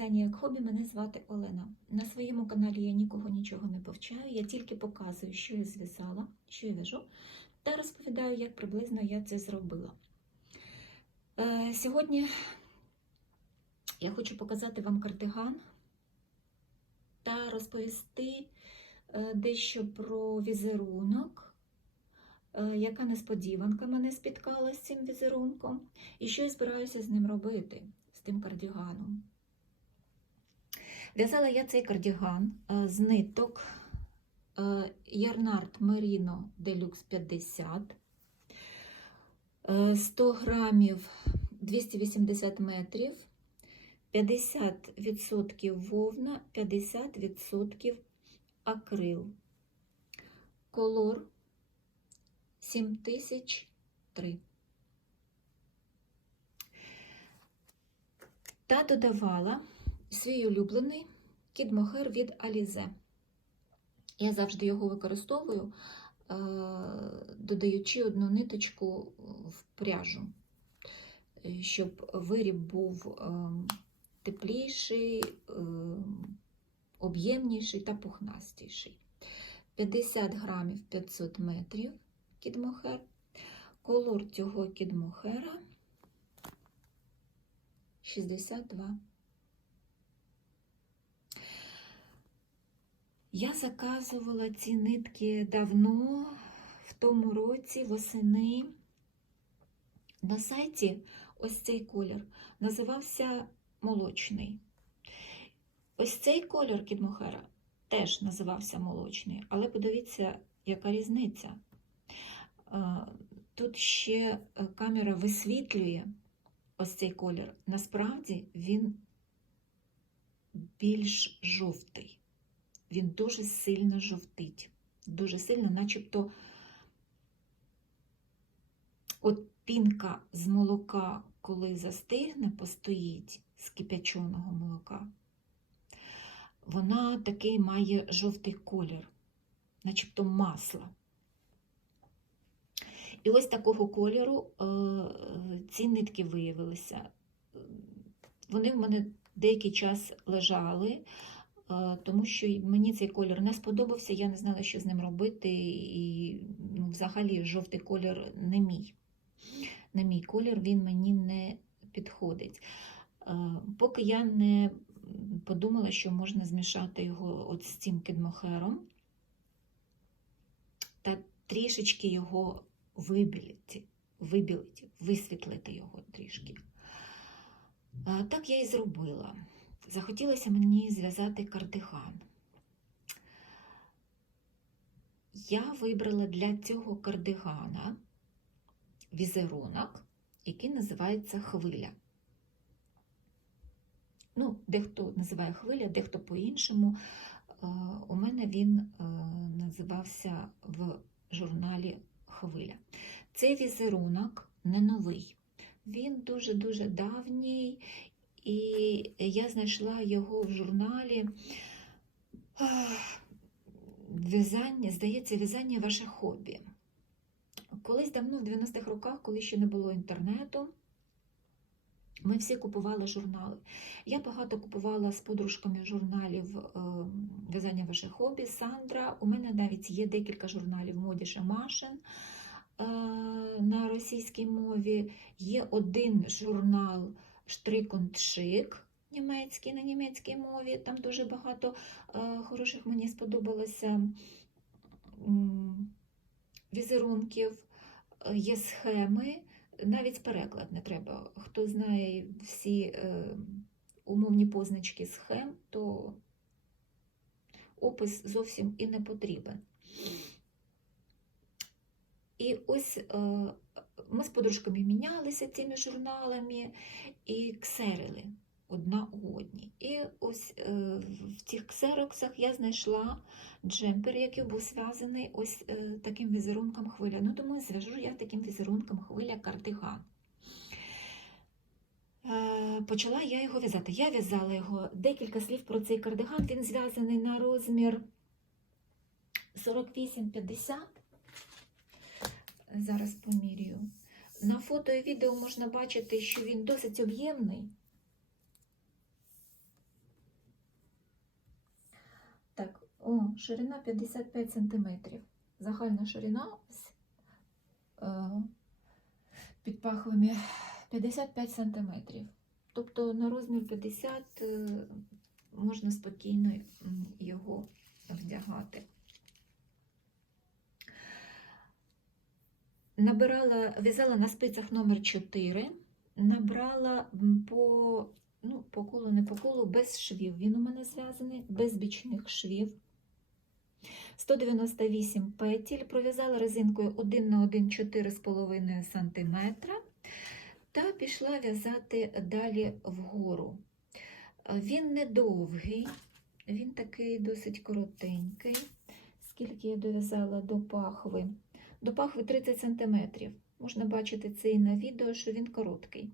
в'язання як хобі, мене звати Олена. На своєму каналі я нікого нічого не повчаю, я тільки показую, що я зв'язала, що я в'яжу, та розповідаю, як приблизно я це зробила. Е, Сьогодні я хочу показати вам кардиган та розповісти е, дещо про візерунок, е, яка несподіванка мене спіткала з цим візерунком, і що я збираюся з ним робити. З тим кардіганом. В'язала я цей кардіган е, з ниток е, Ярнард Merino Deluxe 50, е, 100 грамів 280 метрів, 50% вовна, 50% акрил. Колор 7003. Та додавала свій улюблений кіт-мохер від Alize. Я завжди його використовую, е, додаючи одну ниточку в пряжу, е, щоб виріб був е, тепліший, об'ємніший та пухнастіший. 50 грамів 500 метрів кідмохер. Колор цього кідмохера 62. Я заказувала ці нитки давно, в тому році, восени. На сайті ось цей колір називався молочний. Ось цей колір кідмохера теж називався молочний, але подивіться, яка різниця. Тут ще е, камера висвітлює ось цей колір. Насправді він більш жовтий. Він дуже сильно жовтить. Дуже сильно, начебто, от пінка з молока, коли застигне, постоїть з кипяченого молока, вона такий має жовтий колір, начебто масло. І ось такого кольору е, ці нитки виявилися. Вони в мене деякий час лежали, тому що мені цей колір не сподобався, я не знала, що з ним робити, і ну, взагалі жовтий колір не мій. Не мій колір, він мені не підходить. Е, Поки я не подумала, що можна змішати його от з цим кідмохером та трішечки його вибілити, вибілити, висвітлити його трішки. Так я і зробила. Захотілося мені зв'язати кардиган. Я вибрала для цього кардигана візерунок, який називається хвиля. Ну, дехто називає хвиля, дехто по-іншому. Е, У мене він е, називався в журналі Хвиля. Цей візерунок не новий. Він дуже-дуже давній, і я знайшла його в журналі в'язання, здається, в'язання ваше хобі. Колись давно, в 90-х роках, коли ще не було інтернету, ми всі купували журнали. Я багато купувала з подружками журналів е, в'язання ваше хобі, Сандра. У мене навіть є декілька журналів моді Шамашин е, на російській мові. Є один журнал Штриконтшик німецький на німецькій мові. Там дуже багато е, хороших мені сподобалося візерунків, е, є схеми навіть переклад не треба. Хто знає всі е, умовні позначки схем, то опис зовсім і не потрібен. І ось ми з подружками мінялися цими журналами і ксерили одна у одній. І ось е, в цих ксероксах я знайшла джемпер, який був зв'язаний ось е, таким візерунком хвиля. Ну, думаю, зв'яжу я таким візерунком хвиля кардиган. Е, Почала я його в'язати. Я в'язала його декілька слів про цей кардиган. Він зв'язаний на розмір 48-50. Зараз помірюю. На фото і відео можна бачити, що він досить об'ємний. Так, О, ширина 55 см. Загальна ширина ось, е, під пахвами 55 см. Тобто на розмір 50 е, можна спокійно його вдягати. Набирала, в'язала на спицях номер 4, набрала по, ну, по колу, не по колу, без швів. Він у мене зв'язаний, без бічних швів. 198 петель, пров'язала резинкою 1 на 1 4,5 см та пішла в'язати далі вгору. Е, Він не довгий, він такий досить коротенький. Скільки я дов'язала до пахви? До пахви 30 см. Можна бачити це і на відео, що він короткий.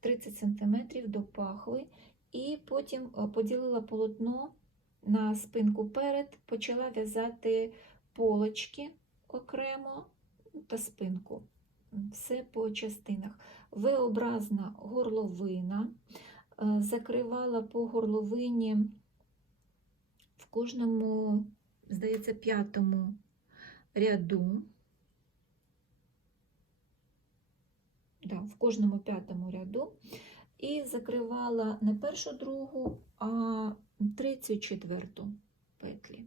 30 см до пахви. І потім е, поділила полотно на спинку перед, почала в'язати полочки окремо та спинку. Все по частинах. V-образна горловина. Е, Закривала по горловині в кожному, здається, п'ятому ряду. Да, в кожному п'ятому ряду. І закривала не першу другу, а 34 петлі.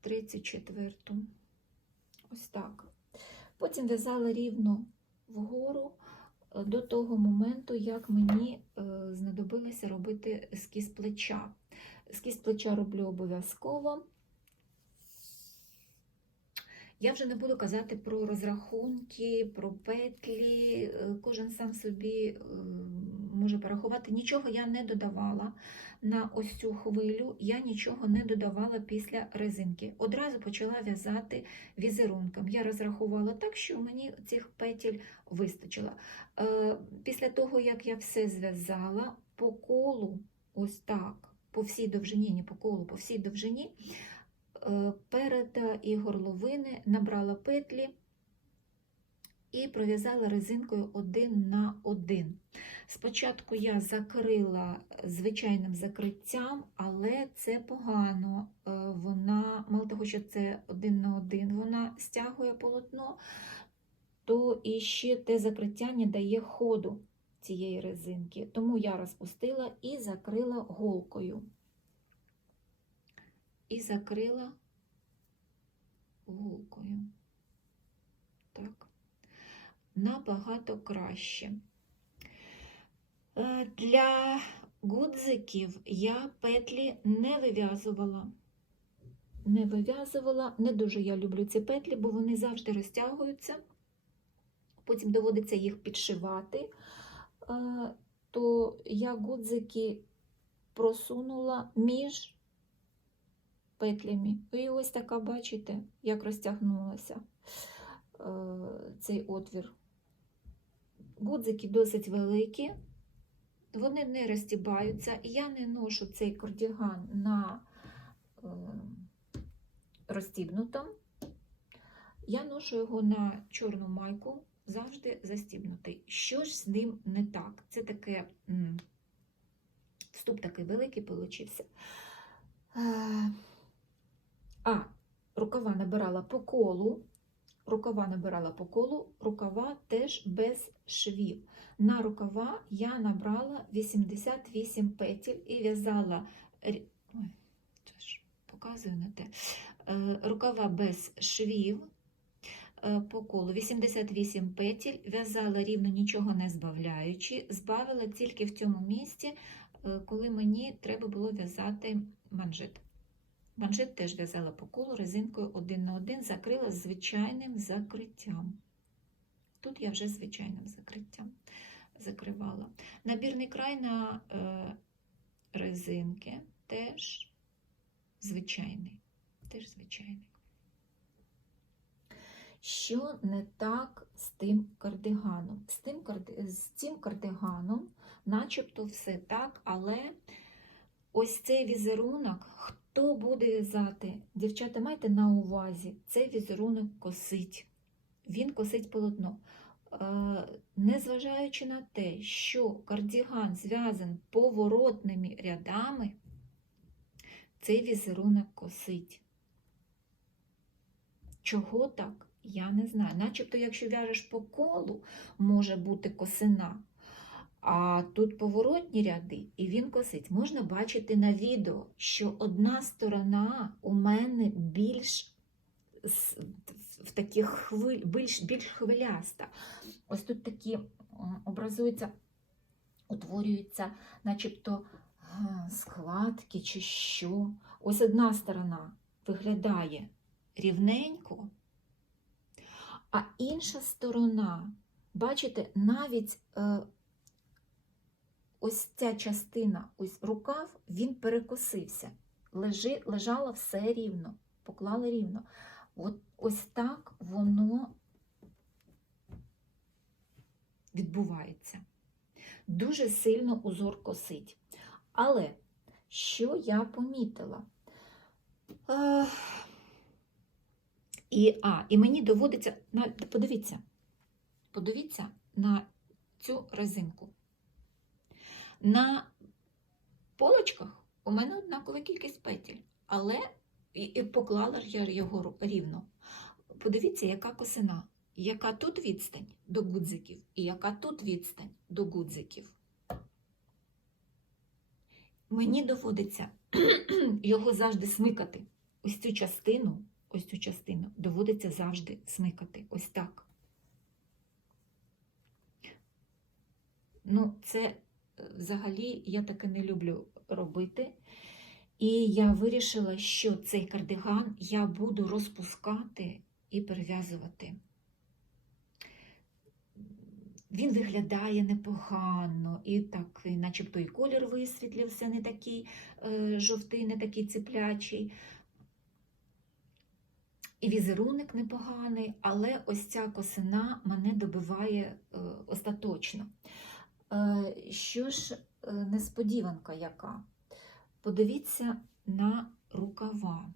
34. Ось так. Потім в'язала рівно вгору е, до того моменту, як мені е, знадобилося робити ескіз плеча. Ескіз плеча роблю обов'язково. Я вже не буду казати про розрахунки, про петлі. е, Кожен сам собі е, може порахувати. Нічого я не додавала на ось цю хвилю, я нічого не додавала після резинки. Одразу почала в'язати візерунком. Я розрахувала так, що мені цих петель вистачило. Е, Після того, як я все зв'язала по колу, ось так, по всій довжині, не по колу, по всій довжині. Е, перед і горловини набрала петлі і пров'язала резинкою один на один. Спочатку я закрила звичайним закриттям, але це погано. Е, Вона, мало того, що це один на один, вона стягує полотно, то і ще те закриття не дає ходу цієї резинки. Тому я розпустила і закрила голкою і закрила голкою. Так, набагато краще. Е, Для гудзиків я петлі не вив'язувала. Не вив'язувала, не дуже я люблю ці петлі, бо вони завжди розтягуються. Потім доводиться їх підшивати. Е, То я гудзики просунула між петлями. І ось така, бачите, як розтягнулася е, цей отвір. Гудзики досить великі, вони не розтібаються. Я не ношу цей кардіган на е, розстібнутому. Я ношу його на чорну майку, завжди застібнутий. Що ж з ним не так? Це таке вступ такий великий получився. А, рукава набирала по колу, рукава набирала по колу, рукава теж без швів. На рукава я набрала 88 петель і в'язала показую не те. Е, Рукава без швів е, по колу 88 петель, в'язала рівно нічого не збавляючи, збавила тільки в цьому місці, е, коли мені треба було в'язати манжет. Манжет теж в'язала по колу резинкою один на один, закрила звичайним закриттям. Тут я вже звичайним закриттям закривала. Набірний край на е, резинки теж звичайний. Теж звичайний. Що не так з тим кардиганом? З тим, з цим кардиганом начебто все так, але ось цей візерунок, хто буде в'язати? Дівчата, майте на увазі, цей візерунок косить. Він косить полотно. Е, Незважаючи на те, що кардіган зв'язаний поворотними рядами, цей візерунок косить. Чого так? Я не знаю. Начебто, якщо в'яжеш по колу, може бути косина. А тут поворотні ряди, і він косить. Можна бачити на відео, що одна сторона у мене більш в таких хвиль, більш, більш хвиляста. Ось тут такі образуються, утворюються, начебто складки чи що. Ось одна сторона виглядає рівненько, а інша сторона, бачите, навіть е, ось ця частина, ось рукав, він перекосився. Лежи, лежало все рівно, поклали рівно. От ось так воно відбувається. Дуже сильно узор косить. Але що я помітила? Е, і, а, і мені доводиться, подивіться, подивіться на цю резинку. На полочках у мене однакова кількість петель, але і, поклала я його рівно. Подивіться, яка косина, яка тут відстань до гудзиків, і яка тут відстань до гудзиків. Мені доводиться його завжди смикати. Ось цю частину, ось цю частину доводиться завжди смикати. Ось так. Ну, це взагалі я таке не люблю робити. І я вирішила, що цей кардиган я буду розпускати і перев'язувати. Він виглядає непогано, і так, і начебто і колір висвітлився, не такий е, жовтий, не такий циплячий. І візерунок непоганий, але ось ця косина мене добиває е, остаточно. Е, що ж, е, несподіванка яка? Подивіться на рукава.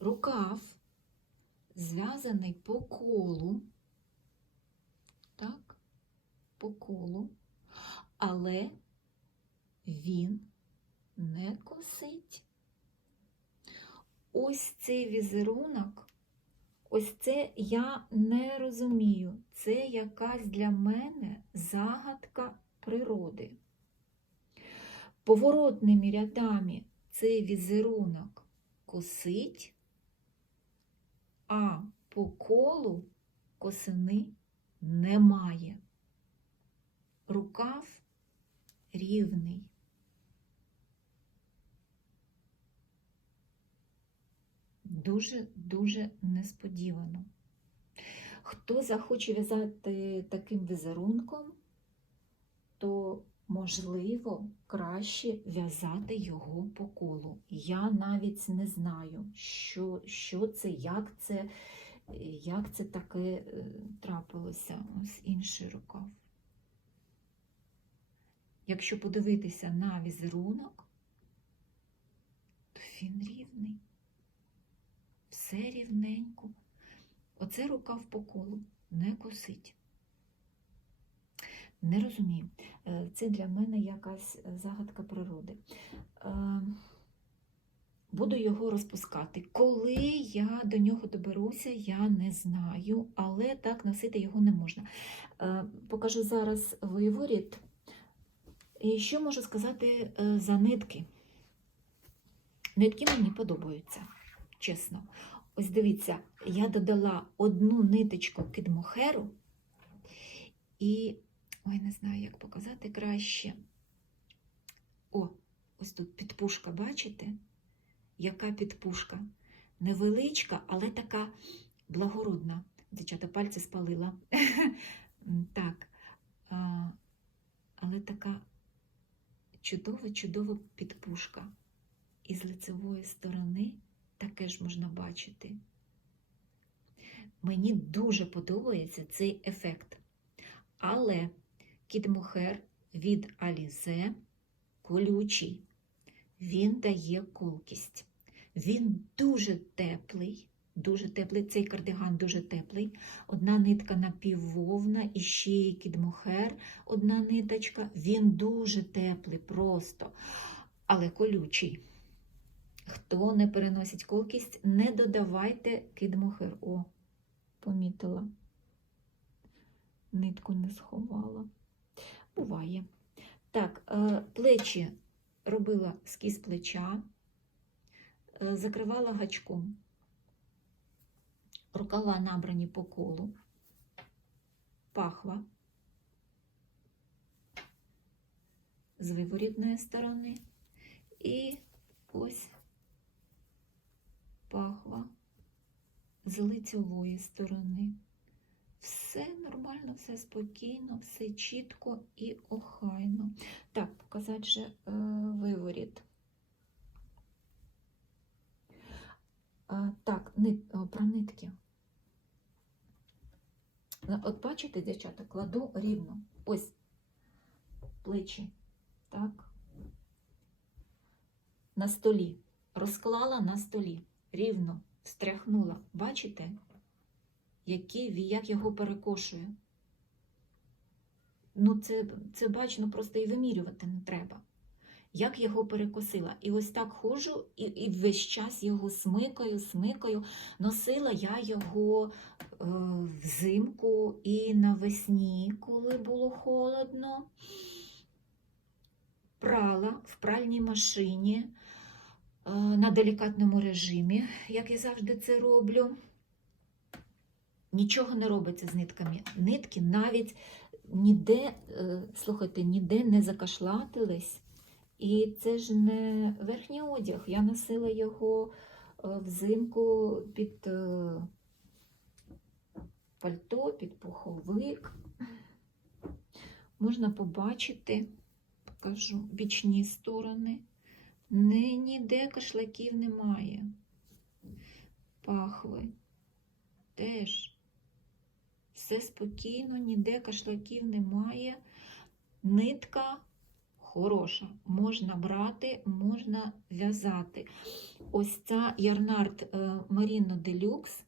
Рукав зв'язаний по колу, так, по колу, але він не косить. Ось цей візерунок, ось це я не розумію. Це якась для мене загадка природи. Поворотними рядами цей візерунок косить, а по колу косини немає. Рукав рівний. Дуже-дуже несподівано. Хто захоче в'язати таким візерунком, то, можливо, краще в'язати його по колу. Я навіть не знаю, що, що це, як це, як це таке е, трапилося. Ось інший рукав. Якщо подивитися на візерунок, то він рівний. Все рівненько. Оце рукав по колу не косить. Не розумію. Е, Це для мене якась загадка природи. Е, Буду його розпускати. Коли я до нього доберуся, я не знаю, але так носити його не можна. Е, Покажу зараз виворіт. І що можу сказати е, за нитки? Нитки мені подобаються, чесно. Ось дивіться, я додала одну ниточку кідмохеру і, ой, не знаю, як показати краще. О, ось тут підпушка, бачите? Яка підпушка? Невеличка, але така благородна. Дівчата, пальці спалила. Так, але така чудова-чудова підпушка. І з лицевої сторони таке ж можна бачити. Мені дуже подобається цей ефект. Але кіт-мохер від Alize колючий. Він дає колкість. Він дуже теплий, дуже теплий. Цей кардиган дуже теплий. Одна нитка напіввовна і ще є кідмохер, одна ниточка. Він дуже теплий просто, але колючий. Хто не переносить колкість, не додавайте кидмохер. О, помітила. Нитку не сховала. Буває. Так, е, плечі робила скіз плеча, е, закривала гачком. Рукава набрані по колу, пахва з виворітної сторони і ось пахва з лицьової сторони. Все нормально, все спокійно, все чітко і охайно. Так, показати же е, виворіт. А, так, нит, о, про нитки. Е, От бачите, дівчата, кладу рівно. Ось плечі. Так. На столі. Розклала на столі. Рівно встряхнула. Бачите? Який, як його перекошує. Ну, це, це бачно, просто і вимірювати не треба. Як його перекосила. І ось так ходжу, і, і весь час його смикаю, смикаю. Носила я його е, взимку і навесні, коли було холодно. Прала в пральній машині на делікатному режимі, як я завжди це роблю. Нічого не робиться з нитками. Нитки навіть ніде, е, слухайте, ніде не закашлатились. І це ж не верхній одяг. Я носила його е, взимку під е, пальто, під пуховик. Можна побачити, покажу, бічні сторони. Ні, ніде кашляків немає. Пахви теж. Все спокійно, ніде кашляків немає. Нитка хороша. Можна брати, можна в'язати. Ось ця Ярнард Marino Deluxe.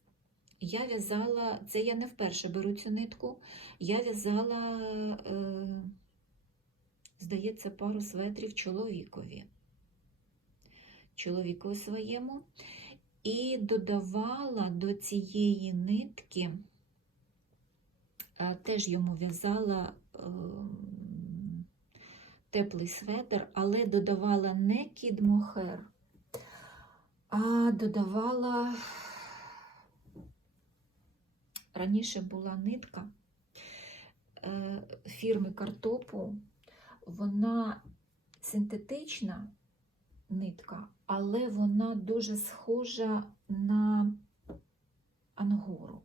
Я в'язала, це я не вперше беру цю нитку. Я в'язала, е, здається, пару светрів чоловікові. Чоловікові своєму. І додавала до цієї нитки, е, теж йому в'язала е, теплий светр, але додавала не кідмохер, а додавала раніше була нитка е, фірми Картопу, вона синтетична нитка, але вона дуже схожа на ангору.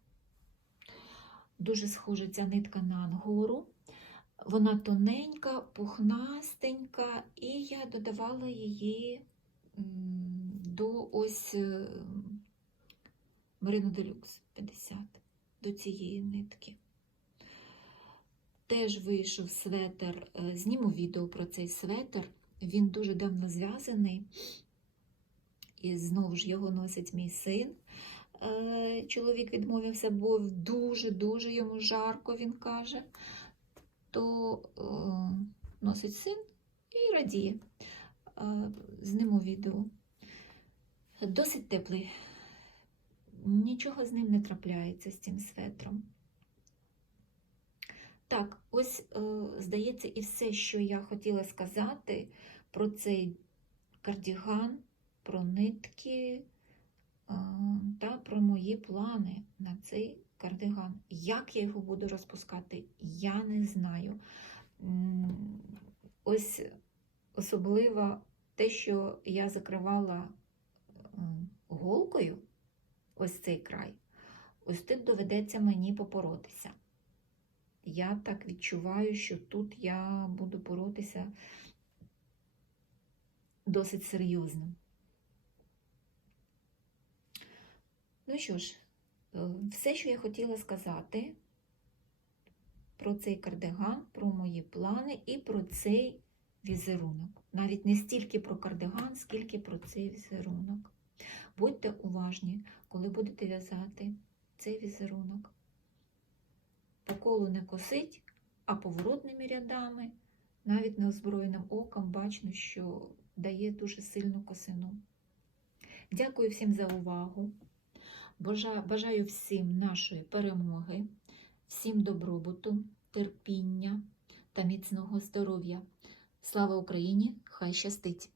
Дуже схожа ця нитка на ангору. Вона тоненька, пухнастенька, і я додавала її до ось Marino Deluxe 50, до цієї нитки. Теж вийшов светр, е, зніму відео про цей светр. Він дуже давно зв'язаний, і знову ж його носить мій син. Е, Чоловік відмовився, бо дуже-дуже йому жарко, він каже. То е, носить син і радіє. Е, Зніму відео. Досить теплий. Нічого з ним не трапляється з цим светром. Так, ось, е, здається, і все, що я хотіла сказати про цей кардіган, про нитки е, та про мої плани на цей кардиган. Як я його буду розпускати, я не знаю. Ось особливо те, що я закривала е, голкою, ось цей край, ось тут доведеться мені попоротися. Я так відчуваю, що тут я буду боротися досить серйозно. Ну що ж, е, все, що я хотіла сказати про цей кардиган, про мої плани і про цей візерунок. Навіть не стільки про кардиган, скільки про цей візерунок. Будьте уважні, коли будете в'язати цей візерунок. По колу не косить, а поворотними рядами, навіть неозброєним оком, бачно, що дає дуже сильну косину. Дякую всім за увагу. Бажаю всім нашої перемоги, всім добробуту, терпіння та міцного здоров'я. Слава Україні! Хай щастить!